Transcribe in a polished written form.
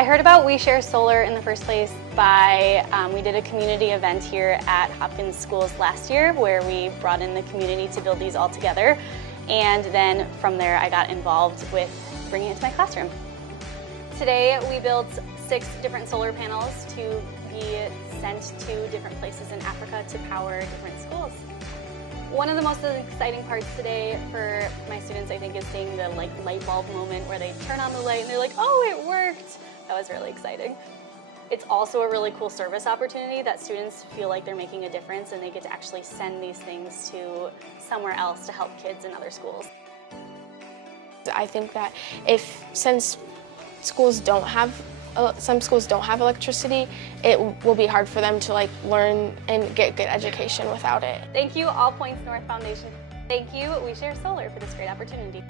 I heard about We Share Solar in the first place by, we did a community event here at Hopkins Schools last year where we brought in the community to build these all together. And then from there I got involved with bringing it to my classroom. Today we built 6 different solar panels to be sent to different places in Africa to power different schools. One of the most exciting parts today for my students, I think, is seeing the light bulb moment where they turn on the light and they're like, oh, it worked. That was really exciting. It's also a really cool service opportunity that students feel like they're making a difference and they get to actually send these things to somewhere else to help kids in other schools. I think that since schools don't have, some schools don't have electricity, it will be hard for them to learn and get good education without it. Thank you, All Points North Foundation. Thank you, We Share Solar, for this great opportunity.